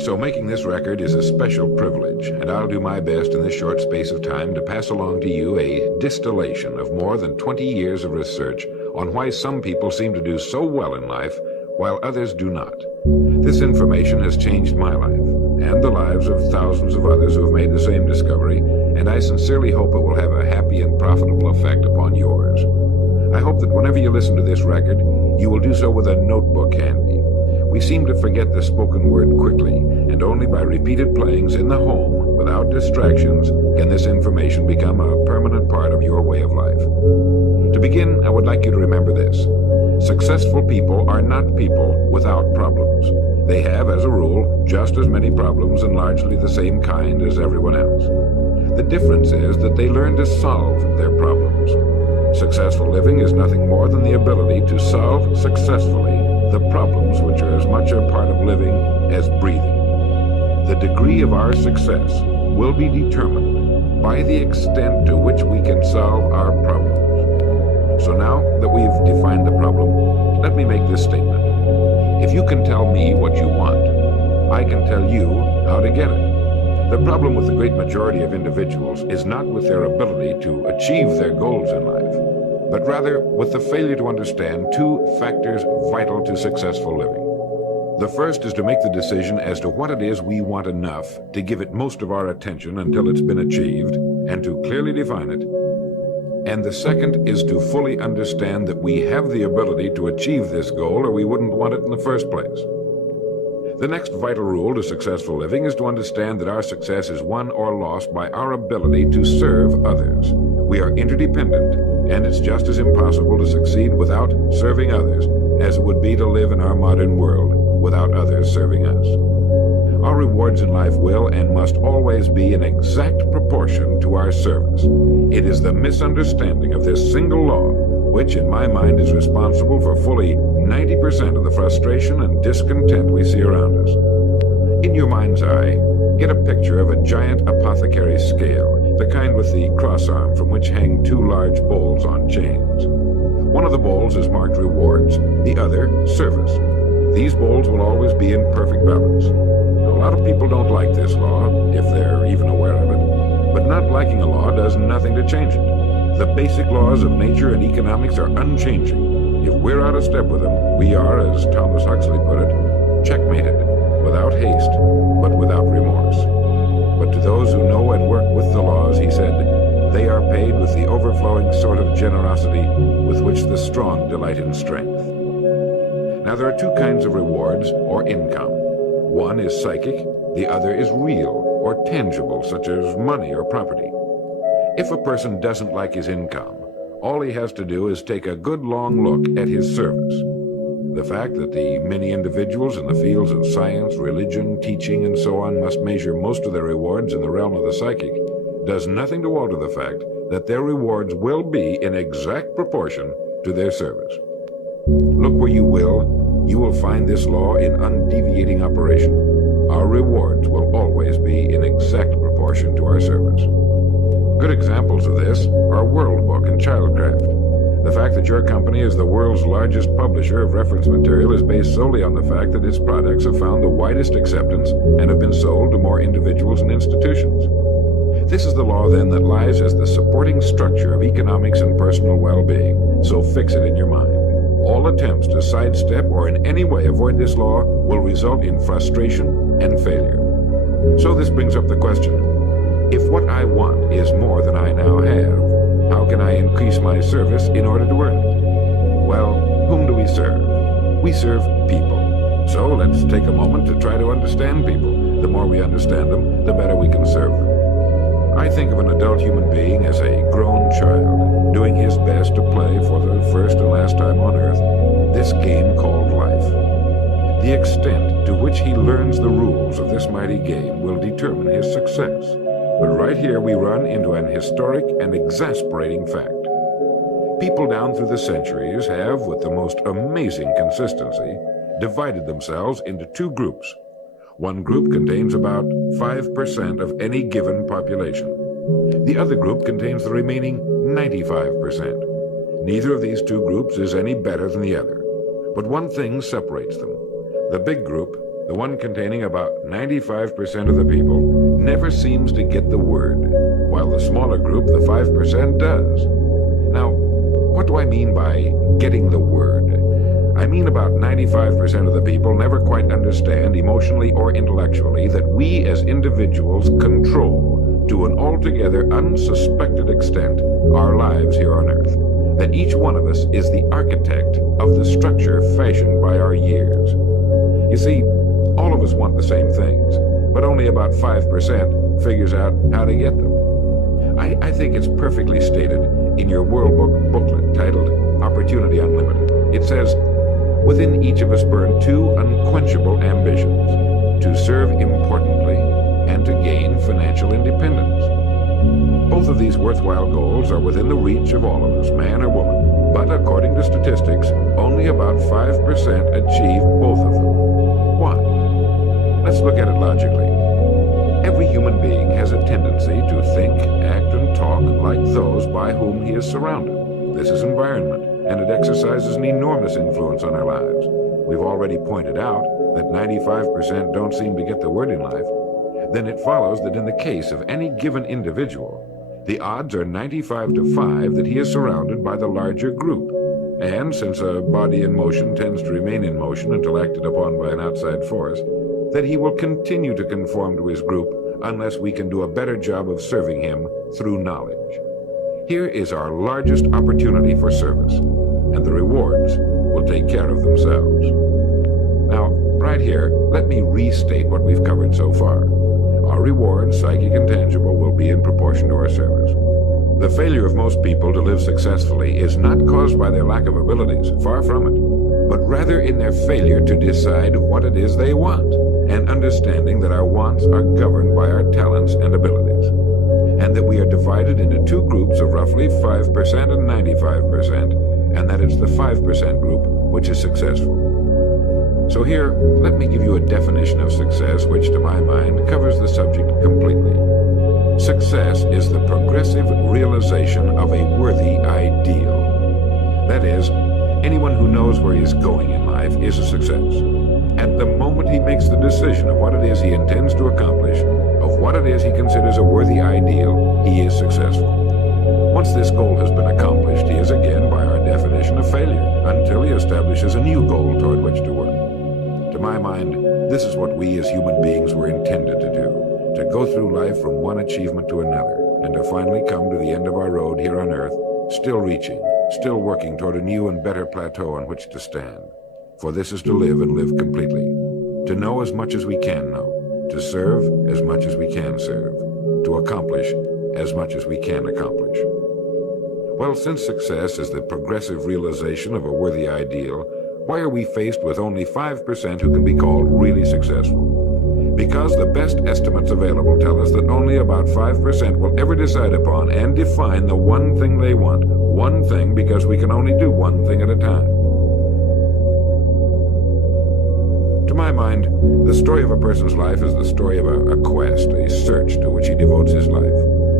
So making this record is a special privilege, and I'll do my best in this short space of time to pass along to you a distillation of more than 20 years of research on why some people seem to do so well in life while others do not. This information has changed my life and the lives of thousands of others who have made the same discovery, and I sincerely hope it will have a happy and profitable effect upon yours. I hope that whenever you listen to this record, you will do so with a notebook handy. We seem to forget the spoken word quickly, and only by repeated playings in the home, without distractions, can this information become a permanent part of your way of life. To begin, I would like you to remember this. Successful people are not people without problems. They have, as a rule, just as many problems and largely the same kind as everyone else. The difference is that they learn to solve their problems. Successful living is nothing more than the ability to solve successfully the problems which are as much a part of living as breathing. The degree of our success will be determined by the extent to which we can solve our problems. So now that we've defined the problem, let me make this statement. If you can tell me what you want, I can tell you how to get it. The problem with the great majority of individuals is not with their ability to achieve their goals in life, but rather with the failure to understand two factors vital to successful living. The first is to make the decision as to what it is we want enough to give it most of our attention until it's been achieved, and to clearly define it. And the second is to fully understand that we have the ability to achieve this goal, or we wouldn't want it in the first place. The next vital rule to successful living is to understand that our success is won or lost by our ability to serve others. We are interdependent, and it's just as impossible to succeed without serving others as it would be to live in our modern world without others serving us. Our rewards in life will and must always be in exact proportion to our service. It is the misunderstanding of this single law which, in my mind, is responsible for fully 90% of the frustration and discontent we see around us. In your mind's eye, get a picture of a giant apothecary scale, the kind with the cross arm from which hang two large bowls on chains. One of the bowls is marked rewards, the other service. These bowls will always be in perfect balance. A lot of people don't like this law, if they're even aware of it, but not liking a law does nothing to change it. The basic laws of nature and economics are unchanging. If we're out of step with them, we are, as Thomas Huxley put it, checkmated, without haste, but without remorse. But to those who know and work with the laws, he said, they are paid with the overflowing sort of generosity with which the strong delight in strength. Now, there are two kinds of rewards, or income. One is psychic, the other is real, or tangible, such as money or property. If a person doesn't like his income, all he has to do is take a good long look at his service. The fact that the many individuals in the fields of science, religion, teaching, and so on must measure most of their rewards in the realm of the psychic does nothing to alter the fact that their rewards will be in exact proportion to their service. Look where you will find this law in undeviating operation. Our rewards will always be in exact proportion to our service. Good examples of this are World Book and Childcraft. The fact that your company is the world's largest publisher of reference material is based solely on the fact that its products have found the widest acceptance and have been sold to more individuals and institutions. This is the law, then, that lies as the supporting structure of economics and personal well-being, so fix it in your mind. All attempts to sidestep or in any way avoid this law will result in frustration and failure. So this brings up the question, if what I want is more than I now have, how can I increase my service in order to earn it? Well, whom do we serve? We serve people. So let's take a moment to try to understand people. The more we understand them, the better we can serve them. I think of an adult human being as a grown child, doing his best to play for the first and last time on earth this game called life. The extent to which he learns the rules of this mighty game will determine his success. But right here we run into an historic and exasperating fact. People down through the centuries have, with the most amazing consistency, divided themselves into two groups. One group contains about 5% of any given population. The other group contains the remaining 95%. Neither of these two groups is any better than the other. But one thing separates them. The big group the one containing about 95% of the people, never seems to get the word, while the smaller group, the 5%, does. Now, what do I mean by getting the word? I mean about 95% of the people never quite understand, emotionally or intellectually, that we as individuals control, to an altogether unsuspected extent, our lives here on Earth. That each one of us is the architect of the structure fashioned by our years. You see, all of us want the same things, but only about 5% figures out how to get them. I think it's perfectly stated in your World Book booklet titled Opportunity Unlimited. It says, within each of us burn two unquenchable ambitions, to serve importantly and to gain financial independence. Both of these worthwhile goals are within the reach of all of us, man or woman, but according to statistics, only about 5% achieve both of them. Why? Let's look at it logically. Every human being has a tendency to think, act, and talk like those by whom he is surrounded. This is environment, and it exercises an enormous influence on our lives. We've already pointed out that 95% don't seem to get the word in life. Then it follows that in the case of any given individual, the odds are 95 to 5 that he is surrounded by the larger group. And since a body in motion tends to remain in motion until acted upon by an outside force, that he will continue to conform to his group unless we can do a better job of serving him through knowledge. Here is our largest opportunity for service, and the rewards will take care of themselves. Now, right here, let me restate what we've covered so far. Our rewards, psychic and tangible, will be in proportion to our service. The failure of most people to live successfully is not caused by their lack of abilities, far from it, but rather in their failure to decide what it is they want, and understanding that our wants are governed by our talents and abilities, and that we are divided into two groups of roughly 5% and 95%, and that it's the 5% group which is successful. So here, let me give you a definition of success which, to my mind, covers the subject completely. Success is the progressive realization of a worthy ideal. That is, anyone who knows where he is going in life is a success. At the moment he makes the decision of what it is he intends to accomplish, of what it is he considers a worthy ideal, he is successful. Once this goal has been accomplished, he is again, by our definition, a failure, until he establishes a new goal toward which to work. To my mind, this is what we as human beings were intended to do, to go through life from one achievement to another, and to finally come to the end of our road here on Earth, still reaching, still working toward a new and better plateau on which to stand. For this is to live and live completely, to know as much as we can know, to serve as much as we can serve, to accomplish as much as we can accomplish. Well, since success is the progressive realization of a worthy ideal, why are we faced with only 5% who can be called really successful? Because the best estimates available tell us that only about 5% will ever decide upon and define the one thing they want, one thing because we can only do one thing at a time. To my mind, the story of a person's life is the story of a quest, a search to which he devotes his life.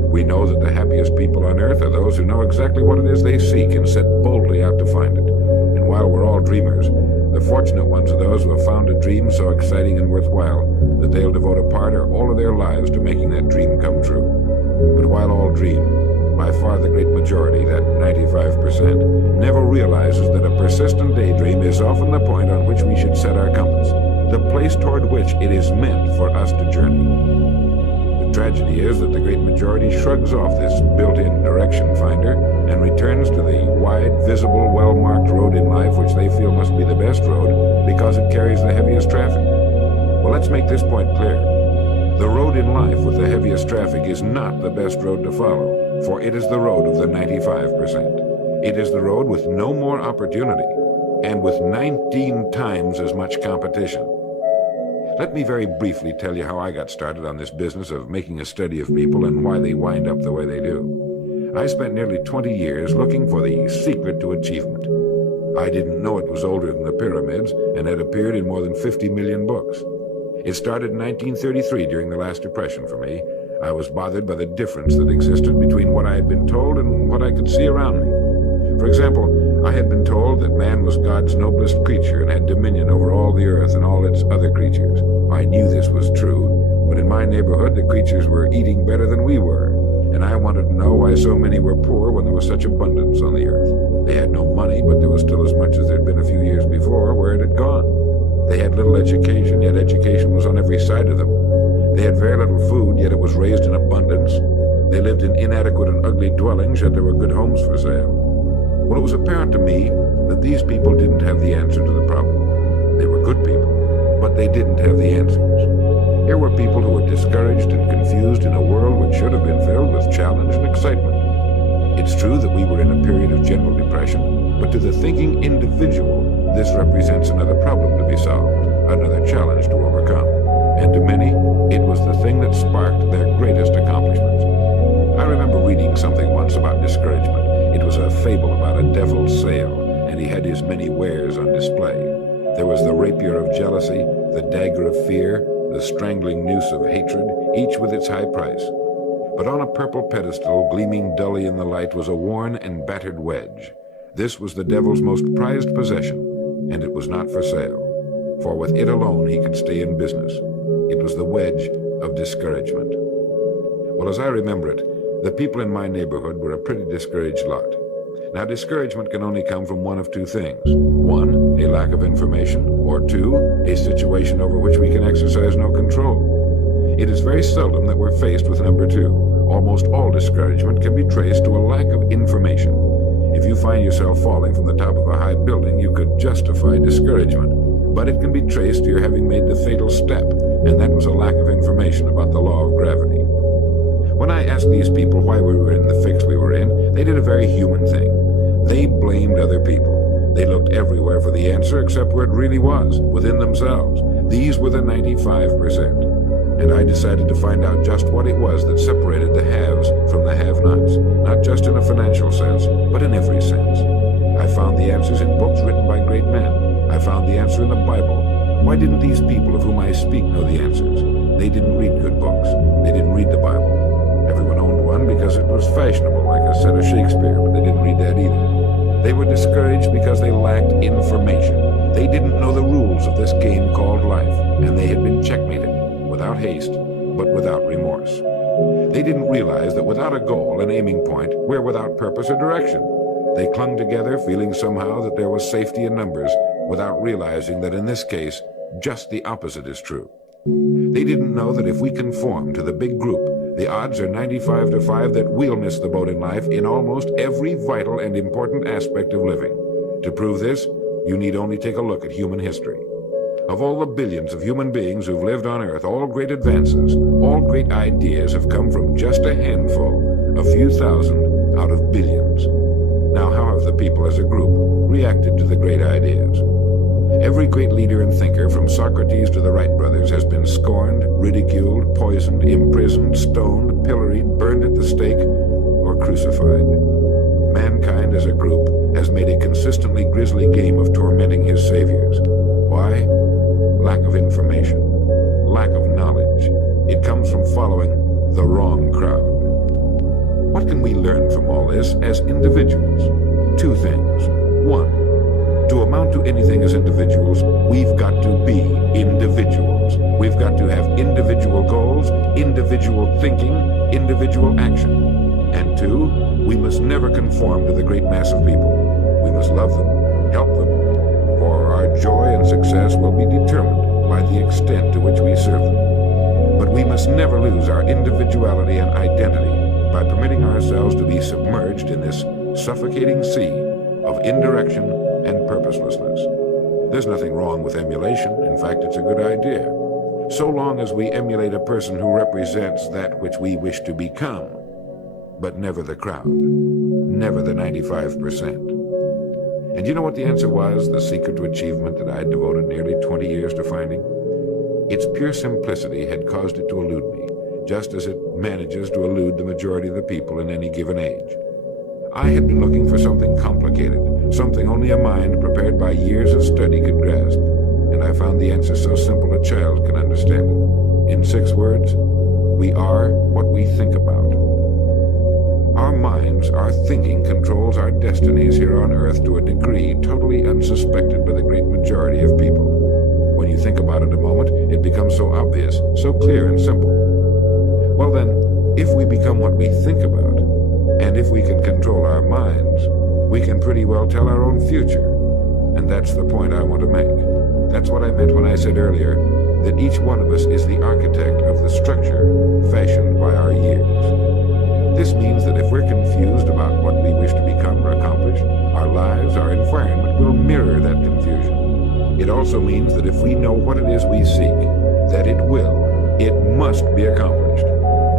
We know that the happiest people on earth are those who know exactly what it is they seek and set boldly out to find it. And while we're all dreamers, the fortunate ones are those who have found a dream so exciting and worthwhile that they'll devote a part or all of their lives to making that dream come true. But while all dream, by far the great majority, that 95%, never realizes that a persistent daydream is often the point on which we should set our compass, the place toward which it is meant for us to journey. The tragedy is that the great majority shrugs off this built-in direction finder and returns to the wide, visible, well-marked road in life which they feel must be the best road because it carries the heaviest traffic. Well, let's make this point clear. The road in life with the heaviest traffic is not the best road to follow, for it is the road of the 95%. It is the road with no more opportunity and with 19 times as much competition. Let me very briefly tell you how I got started on this business of making a study of people and why they wind up the way they do. I spent nearly 20 years looking for the secret to achievement. I didn't know it was older than the pyramids and had appeared in more than 50 million books. It started in 1933 during the last Depression for me. I was bothered by the difference that existed between what I had been told and what I could see around me. For example, I had been told that man was God's noblest creature and had dominion over all the earth and all its other creatures. I knew this was true, but in my neighborhood the creatures were eating better than we were, and I wanted to know why so many were poor when there was such abundance on the earth. They had no money, but there was still as much as there had been a few years before. Where it had gone? They had little education, yet education was on every side of them. They had very little food, yet it was raised in abundance. They lived in inadequate and ugly dwellings, yet there were good homes for sale. Well, it was apparent to me that these people didn't have the answer to the problem. They were good people, but they didn't have the answers. Here were people who were discouraged and confused in a world which should have been filled with challenge and excitement. It's true that we were in a period of general depression, but to the thinking individual, this represents another problem to be solved, another challenge to overcome. And to many, it was the thing that sparked their greatest accomplishments. I remember reading something once about discouragement. It was a fable about a devil's sale, and he had his many wares on display. There was the rapier of jealousy, the dagger of fear, the strangling noose of hatred, each with its high price. But on a purple pedestal, gleaming dully in the light, was a worn and battered wedge. This was the devil's most prized possession, and it was not for sale, for with it alone he could stay in business. It was the wedge of discouragement. Well, as I remember it, the people in my neighborhood were a pretty discouraged lot. Now, discouragement can only come from one of two things. One, a lack of information, or two, a situation over which we can exercise no control. It is very seldom that we're faced with number two. Almost all discouragement can be traced to a lack of information. If you find yourself falling from the top of a high building, you could justify discouragement, but it can be traced to your having made the fatal step, and that was a lack of information about the law of gravity. When I asked these people why we were in the fix we were in, they did a very human thing. They blamed other people. They looked everywhere for the answer except where it really was, within themselves. These were the 95%. And I decided to find out just what it was that separated the haves from the have-nots, not just in a financial sense, but in every sense. I found the answers in books written by great men. I found the answer in the Bible. Why didn't these people of whom I speak know the answers? They didn't read good books. They didn't read the Bible. Everyone owned one because it was fashionable, like a set of Shakespeare, but they didn't read that either. They were discouraged because they lacked information. They didn't know the rules of this game called life, and they had been checkmated, without haste, but without remorse. They didn't realize that without a goal, an aiming point, we're without purpose or direction. They clung together, feeling somehow that there was safety in numbers, without realizing that in this case, just the opposite is true. They didn't know that if we conform to the big group, the odds are 95-5 that we'll miss the boat in life in almost every vital and important aspect of living. To prove this, you need only take a look at human history. Of all the billions of human beings who've lived on Earth, all great advances, all great ideas have come from just a handful, a few thousand out of billions. Now, how have the people as a group reacted to the great ideas? Every great leader and thinker, from Socrates to the Wright brothers, has been scorned, ridiculed, poisoned, imprisoned, stoned, pilloried, burned at the stake, or crucified. Mankind as a group has made a consistently grisly game of tormenting his saviors. Why? Lack of information, lack of knowledge. It comes from following the wrong crowd. What can we learn from all this as individuals? Two things. One, to amount to anything as individuals, we've got to be individuals. We've got to have individual goals, individual thinking, individual action. And two, we must never conform to the great mass of people. We must love them, help them, for our joy and success will be determined by the extent to which we serve them. But we must never lose our individuality and identity by permitting ourselves to be submerged in this suffocating sea of indirection and purposelessness. There's nothing wrong with emulation. In fact, it's a good idea, so long as we emulate a person who represents that which we wish to become, but never the crowd, never the 95%. And you know what the answer was, the secret to achievement that I had devoted nearly 20 years to finding? Its pure simplicity had caused it to elude me, just as it manages to elude the majority of the people in any given age. I had been looking for something complicated, something only a mind prepared by years of study could grasp, and I found the answer so simple a child can understand it. In 6 words, we are what we think about. Our minds, our thinking controls our destinies here on Earth to a degree totally unsuspected by the great majority of people. When you think about it a moment, it becomes so obvious, so clear and simple. Well then, if we become what we think about, and if we can control our minds, we can pretty well tell our own future. And that's the point I want to make. That's what I meant when I said earlier that each one of us is the architect of the structure fashioned by our years. This means that if we're confused about what we wish to become or accomplish, our lives, our environment will mirror that confusion. It also means that if we know what it is we seek, that it must be accomplished.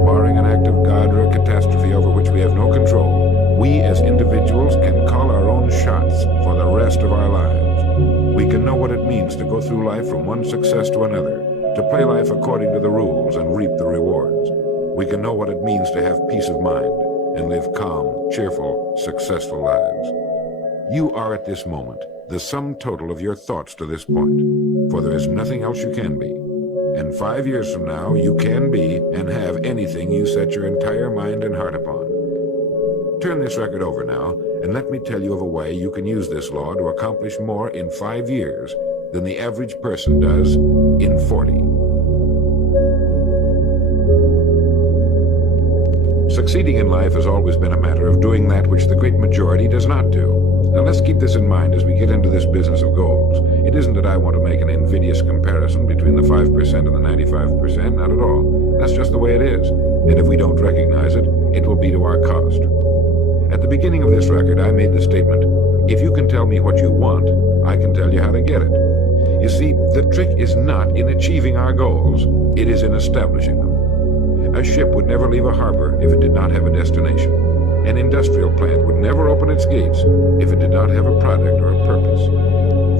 Barring an act of God or a catastrophe over which we have no control, we as individuals can call our own shots for the rest of our lives. We can know what it means to go through life from one success to another, to play life according to the rules and reap the rewards. We can know what it means to have peace of mind and live calm, cheerful, successful lives. You are at this moment the sum total of your thoughts to this point, for there is nothing else you can be. And 5 years from now, you can be and have anything you set your entire mind and heart upon. Turn this record over now, and let me tell you of a way you can use this law to accomplish more in 5 years than the average person does in 40. Succeeding in life has always been a matter of doing that which the great majority does not do. Now let's keep this in mind as we get into this business of goals. It isn't that I want to make an invidious comparison between the 5% and the 95%, not at all. That's just the way it is. And if we don't recognize it, it will be to our cost. At the beginning of this record, I made the statement, if you can tell me what you want, I can tell you how to get it. You see, the trick is not in achieving our goals, it is in establishing them. A ship would never leave a harbor if it did not have a destination. An industrial plant would never open its gates if it did not have a product or a purpose.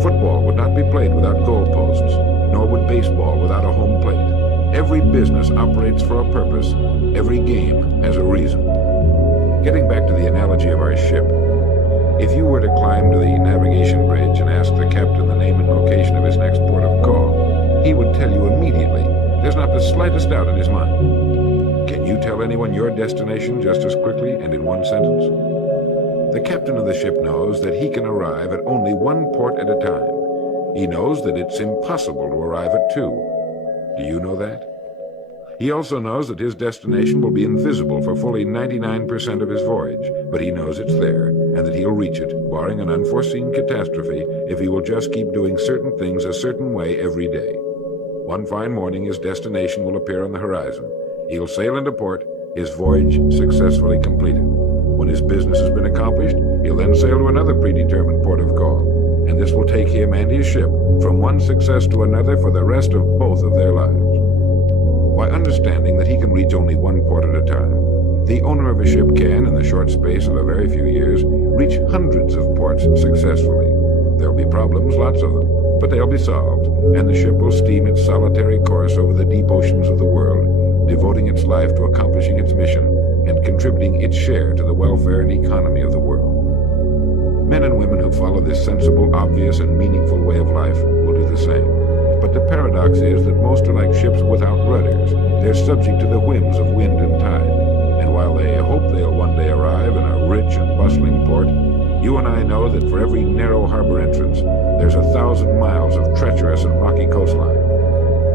Football would not be played without goalposts, nor would baseball without a home plate. Every business operates for a purpose. Every game has a reason. Getting back to the analogy of our ship, if you were to climb to the navigation bridge and ask the captain the name and location of his next port of call, he would tell you immediately. There's not the slightest doubt in his mind. Can you tell anyone your destination just as quickly and in one sentence? The captain of the ship knows that he can arrive at only one port at a time. He knows that it's impossible to arrive at two. Do you know that? He also knows that his destination will be invisible for fully 99% of his voyage, but he knows it's there and that he'll reach it, barring an unforeseen catastrophe, if he will just keep doing certain things a certain way every day. One fine morning, his destination will appear on the horizon. He'll sail into port, his voyage successfully completed. When his business has been accomplished, he'll then sail to another predetermined port of call, and this will take him and his ship from one success to another for the rest of both of their lives. By understanding that he can reach only one port at a time, the owner of a ship can, in the short space of a very few years, reach hundreds of ports successfully. There'll be problems, lots of them, but they'll be solved, and the ship will steam its solitary course over the deep oceans of the world, devoting its life to accomplishing its mission and contributing its share to the welfare and economy of the world. Men and women who follow this sensible, obvious, and meaningful way of life will do the same. But the paradox is that most are like ships without rudders. They're subject to the whims of wind and tide. And while they hope they'll one day arrive in a rich and bustling port, you and I know that for every narrow harbor entrance, there's 1,000 miles of treacherous and rocky coastline.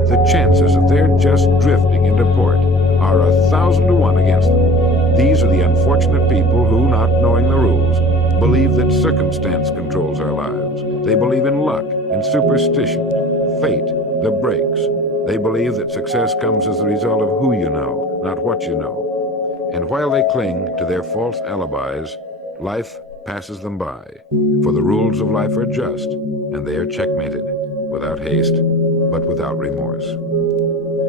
The chances of their just drifting into port are 1,000 to 1 against them. These are the unfortunate people who, not knowing the rules, believe that circumstance controls our lives. They believe in luck and superstition, fate, the breaks. They believe that success comes as a result of who you know, not what you know. And while they cling to their false alibis, life passes them by. For the rules of life are just, and they are checkmated, without haste, but without remorse.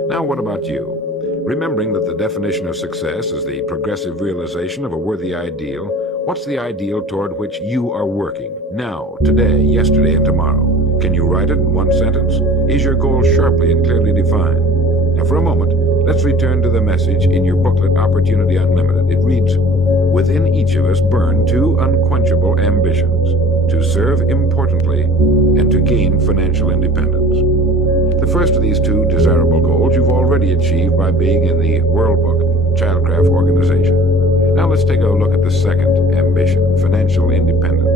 Now, what about you? Remembering that the definition of success is the progressive realization of a worthy ideal, what's the ideal toward which you are working, now, today, yesterday, and tomorrow? Can you write it in one sentence? Is your goal sharply and clearly defined? Now, for a moment, let's return to the message in your booklet, Opportunity Unlimited. It reads, within each of us burn two unquenchable ambitions, to serve importantly and to gain financial independence. The first of these two desirable goals you've already achieved by being in the World Book Childcraft Organization. Now let's take a look at the second ambition, financial independence.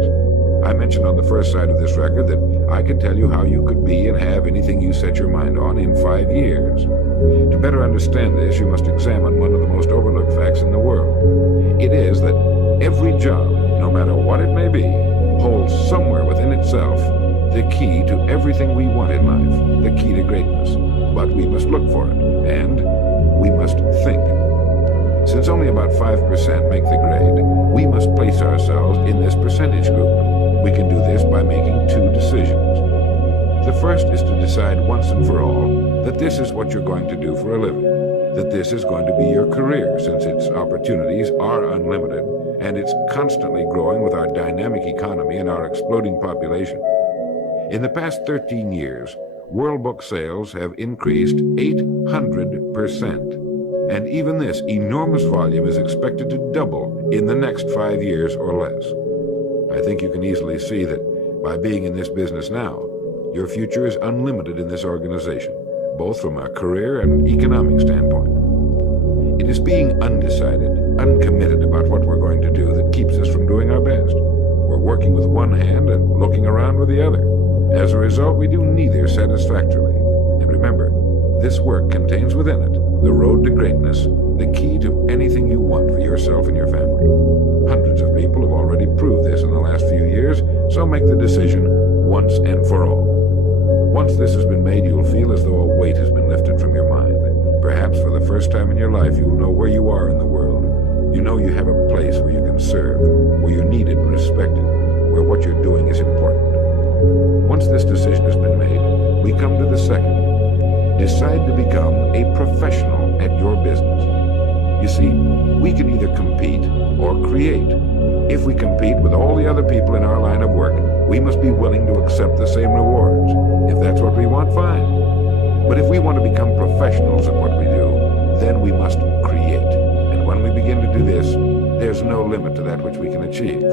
I mentioned on the first side of this record that I could tell you how you could be and have anything you set your mind on in 5 years. To better understand this, you must examine one of the most overlooked facts in the world. It is that every job, no matter what it may be, holds somewhere within itself the key to everything we want in life, the key to greatness. But we must look for it, and we must think. Since only about 5% make the grade, we must place ourselves in this percentage group. We can do this by making 2 decisions. The first is to decide once and for all that this is what you're going to do for a living, that this is going to be your career, since its opportunities are unlimited and it's constantly growing with our dynamic economy and our exploding population. In the past 13 years, World Book sales have increased 800%, and even this enormous volume is expected to double in the next 5 years or less. I think you can easily see that by being in this business now, your future is unlimited in this organization, both from a career and economic standpoint. It is being undecided, uncommitted about what we're going to do that keeps us from doing our best. We're working with one hand and looking around with the other. As a result, we do neither satisfactorily. And remember, this work contains within it the road to greatness, the key to anything you want for yourself and your family. Hundreds of people have already proved this in the last few years, so make the decision once and for all. Once this has been made, you'll feel as though a weight has been lifted from your mind. Perhaps for the first time in your life, you'll know where you are in the world. You know you have a place where you can serve, where you're needed and respected, where what you're doing is important. Once this decision has been made, we come to the second. Decide to become a professional at your business. You see, we can either compete or create. If we compete with all the other people in our line of work, we must be willing to accept the same rewards. If that's what we want, fine. But if we want to become professionals at what we do, then we must create. And when we begin to do this, there's no limit to that which we can achieve.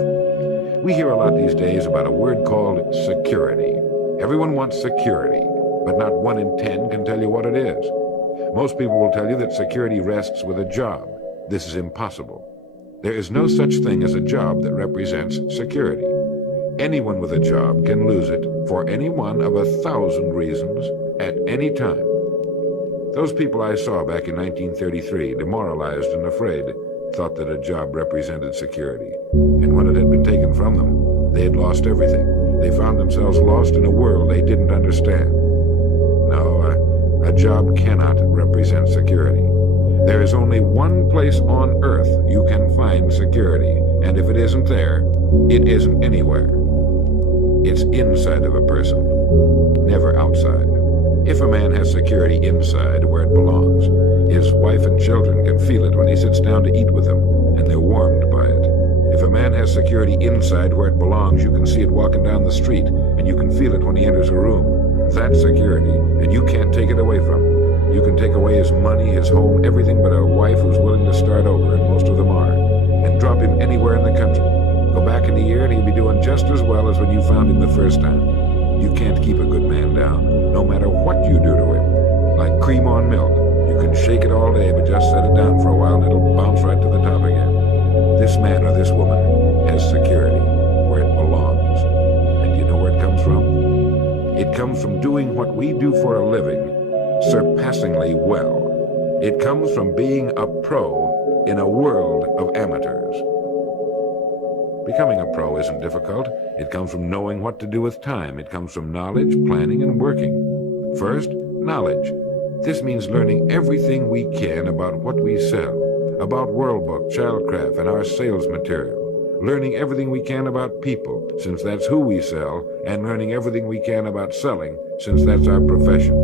We hear a lot these days about a word called security. Everyone wants security, but not 1 in 10 can tell you what it is. Most people will tell you that security rests with a job. This is impossible. There is no such thing as a job that represents security. Anyone with a job can lose it for any one of 1,000 reasons at any time. Those people I saw back in 1933, demoralized and afraid, thought that a job represented security. And when it had been taken from them, they had lost everything. They found themselves lost in a world they didn't understand. No, a job cannot represent security. There is only one place on earth you can find security, and if it isn't there, it isn't anywhere. It's inside of a person, never outside. If a man has security inside, where it belongs, his wife and children can feel it when he sits down to eat with them, and they're warmed by it. If a man has security inside where it belongs, you can see it walking down the street, and you can feel it when he enters a room. That's security, and you can't take it away from him. You can take away his money, his home, everything but a wife who's willing to start over, and most of them are, and drop him anywhere in the country. Go back in a year and he'll be doing just as well as when you found him the first time. You can't keep a good man down, no matter what you do to him. Like cream on milk, you can shake it all day, but just set it down for a while and it'll bounce right to the top again. This man or this woman has security where it belongs. And you know where it comes from? It comes from doing what we do for a living surpassingly well. It comes from being a pro in a world of amateurs. Becoming a pro isn't difficult. It comes from knowing what to do with time. It comes from knowledge, planning, and working. First, knowledge. This means learning everything we can about what we sell, about World Book, Childcraft, and our sales material. Learning everything we can about people, since that's who we sell, and learning everything we can about selling, since that's our profession.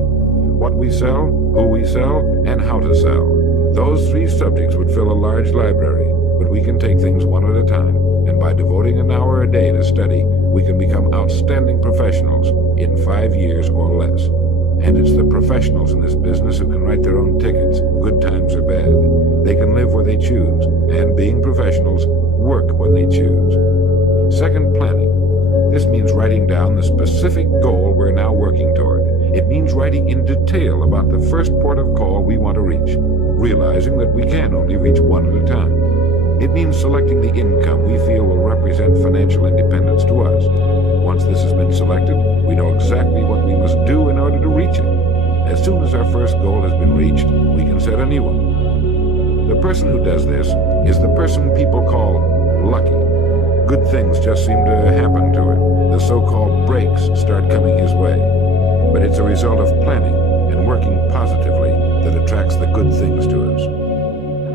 What we sell, who we sell, and how to sell. Those 3 subjects would fill a large library, but we can take things one at a time, and by devoting an hour a day to study, we can become outstanding professionals in 5 years or less. And it's the professionals in this business who can write their own tickets, good times or bad. They can live where they choose, and being professionals, work when they choose. Second, planning. This means writing down the specific goal we're now working toward. It means writing in detail about the first port of call we want to reach, realizing that we can only reach one at a time. It means selecting the income we feel will represent financial independence to us. Once this has been selected, we know exactly what we must do in order to reach it. As soon as our first goal has been reached, we can set a new one. The person who does this is the person people call lucky. Good things just seem to happen to him. The so-called breaks start coming his way. But it's a result of planning and working positively that attracts the good things to us.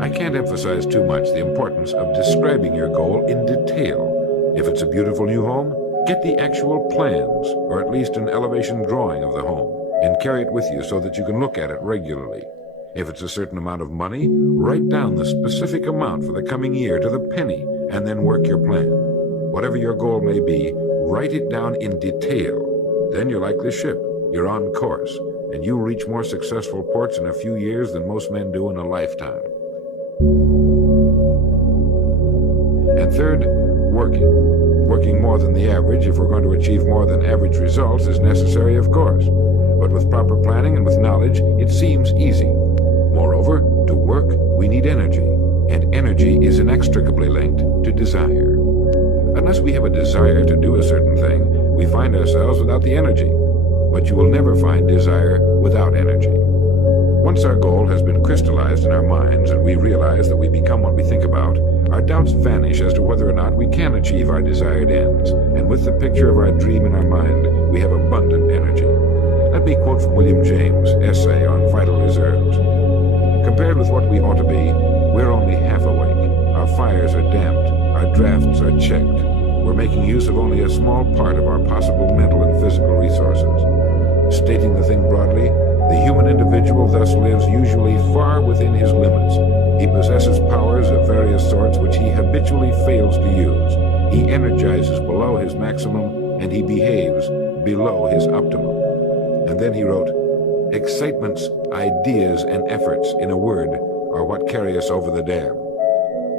I can't emphasize too much the importance of describing your goal in detail. If it's a beautiful new home, get the actual plans, or at least an elevation drawing of the home, and carry it with you so that you can look at it regularly. If it's a certain amount of money, write down the specific amount for the coming year to the penny, and then work your plan. Whatever your goal may be, write it down in detail. Then you're like the ship. You're on course, and you'll reach more successful ports in a few years than most men do in a lifetime. And third, working. Working more than the average, if we're going to achieve more than average results, is necessary, of course. But with proper planning and with knowledge, it seems easy. Moreover, to work, we need energy, and energy is inextricably linked to desire. Unless we have a desire to do a certain thing, we find ourselves without the energy. But you will never find desire without energy. Once our goal has been crystallized in our minds and we realize that we become what we think about, our doubts vanish as to whether or not we can achieve our desired ends, and with the picture of our dream in our mind, we have abundant energy. Let me quote from William James' essay on vital reserves. Compared with what we ought to be, we're only half awake. Our fires are damped, our drafts are checked. We're making use of only a small part of our possible mental and physical resources. Stating the thing broadly, the human individual thus lives usually far within his limits. He possesses powers of various sorts which he habitually fails to use. He energizes below his maximum, and he behaves below his optimum. And then he wrote, "Excitements, ideas, and efforts, in a word, are what carry us over the dam."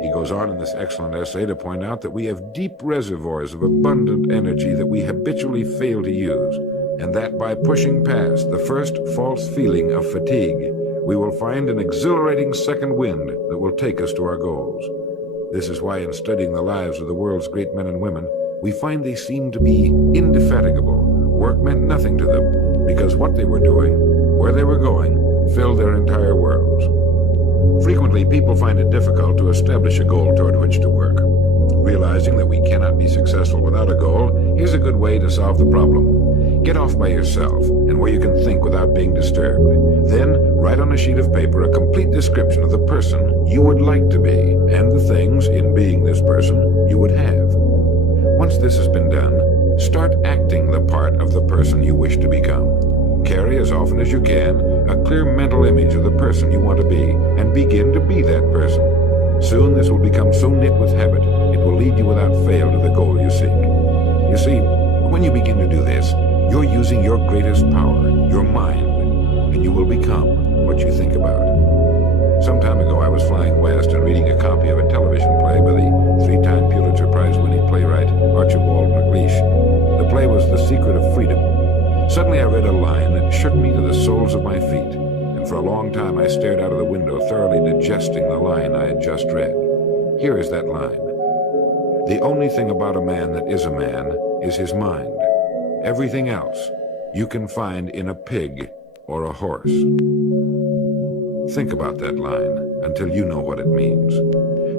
He goes on in this excellent essay to point out that we have deep reservoirs of abundant energy that we habitually fail to use, and that by pushing past the first false feeling of fatigue, we will find an exhilarating second wind that will take us to our goals. This is why in studying the lives of the world's great men and women, we find they seem to be indefatigable. Work meant nothing to them, because what they were doing, where they were going, filled their entire worlds. Frequently, people find it difficult to establish a goal toward which to work. Realizing that we cannot be successful without a goal, here's a good way to solve the problem. Get off by yourself, and where you can think without being disturbed. Then, write on a sheet of paper a complete description of the person you would like to be, and the things, in being this person, you would have. Once this has been done, start acting the part of the person you wish to become. Carry, as often as you can, a clear mental image of the person you want to be, and begin to be that person. Soon this will become so knit with habit, it will lead you without fail to the goal you seek. You see, when you begin to do this, you're using your greatest power, your mind, and you will become what you think about. Some time ago, I was flying west and reading a copy of a television play by the three-time Pulitzer Prize-winning playwright Archibald MacLeish. The play was The Secret of Freedom. Suddenly I read a line that shook me to the soles of my feet, and for a long time I stared out of the window, thoroughly digesting the line I had just read. Here is that line. "The only thing about a man that is a man is his mind. Everything else you can find in a pig or a horse." Think about that line until you know what it means.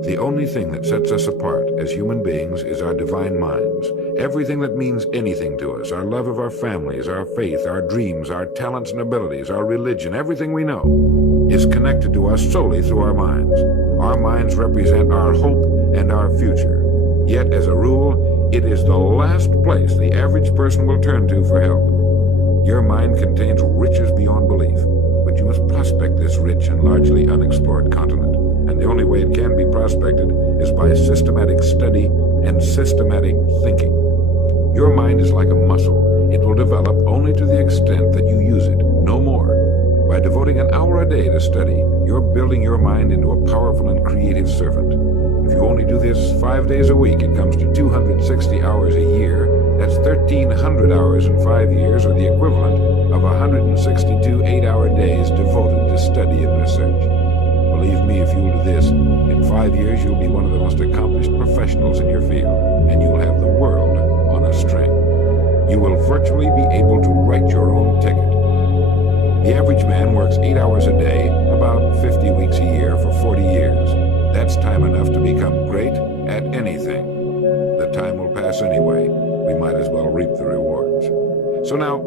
The only thing that sets us apart as human beings is our divine minds. Everything that means anything to us, our love of our families, our faith, our dreams, our talents and abilities, our religion, everything we know, is connected to us solely through our minds. Our minds represent our hope and our future. Yet, as a rule, it is the last place the average person will turn to for help. Your mind contains riches beyond belief, but you must prospect this rich and largely unexplored continent. And the only way it can be prospected is by systematic study and systematic thinking. Your mind is like a muscle. It will develop only to the extent that you use it, no more. By devoting an hour a day to study, you're building your mind into a powerful and creative servant. If you only do this 5 days a week, it comes to 260 hours a year. That's 1,300 hours in 5 years, or the equivalent of 162 8-hour days devoted to study and research. Believe me, if you'll do this, in 5 years you'll be one of the most accomplished professionals in your field, and you'll have the world on a string. You will virtually be able to write your own ticket. The average man works 8 hours a day, about 50 weeks a year for 40 years. That's time enough to become great at anything. The time will pass anyway. We might as well reap the rewards. So now,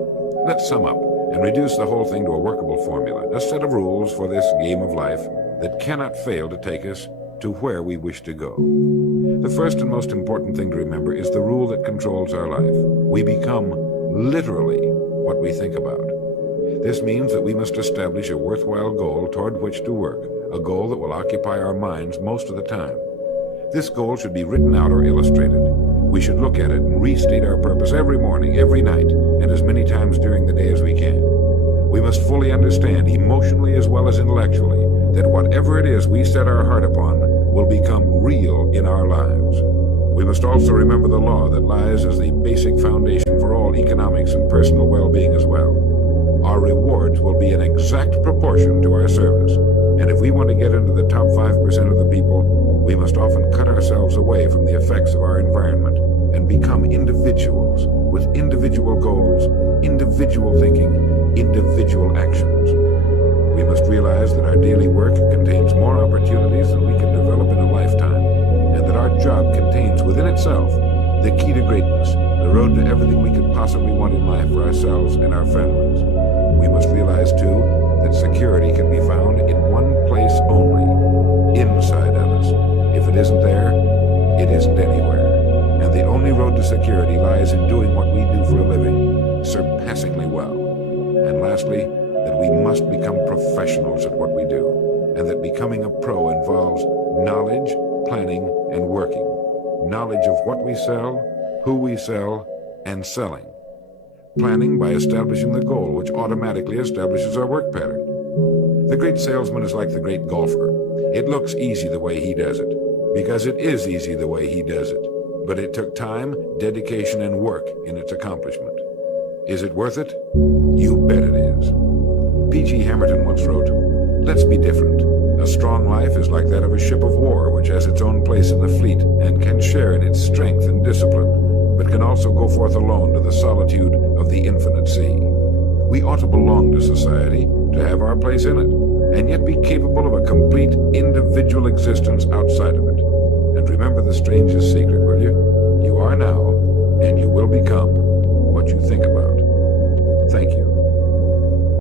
let's sum up and reduce the whole thing to a workable formula, a set of rules for this game of life that cannot fail to take us to where we wish to go. The first and most important thing to remember is the rule that controls our life. We become literally what we think about. This means that we must establish a worthwhile goal toward which to work, a goal that will occupy our minds most of the time. This goal should be written out or illustrated. We should look at it and restate our purpose every morning, every night, and as many times during the day as we can. We must fully understand, emotionally as well as intellectually, that whatever it is we set our heart upon will become real in our lives. We must also remember the law that lies as the basic foundation for all economics and personal well-being as well. Our rewards will be in exact proportion to our service, and if we want to get into the top 5% of the people, we must often cut ourselves away from the effects of our environment and become individuals with individual goals, individual thinking, individual actions. We must realize that our daily work contains more opportunities than we can develop in a lifetime, and that our job contains within itself the key to greatness, the road to everything we could possibly want in life for ourselves and our families. We must realize, too, that security can be found in one place only, inside of us. If it isn't there, it isn't anywhere. And the only road to security lies in doing what we do for a living surpassingly well. And lastly, that we must become professionals at what we do, and that becoming a pro involves knowledge, planning, and working. Knowledge of what we sell, who we sell, and selling. Planning by establishing the goal, which automatically establishes our work pattern. The great salesman is like the great golfer. It looks easy the way he does it, because it is easy the way he does it. But it took time, dedication, and work in its accomplishment. Is it worth it? You bet it is. P.G. Hamilton once wrote, "Let's be different. A strong life is like that of a ship of war, which has its own place in the fleet and can share in its strength and discipline, but can also go forth alone to the solitude of the infinite sea. We ought to belong to society, to have our place in it, and yet be capable of a complete individual existence outside of it. And remember the strangest secret, will you? You are now, and you will become what you think about." Thank you.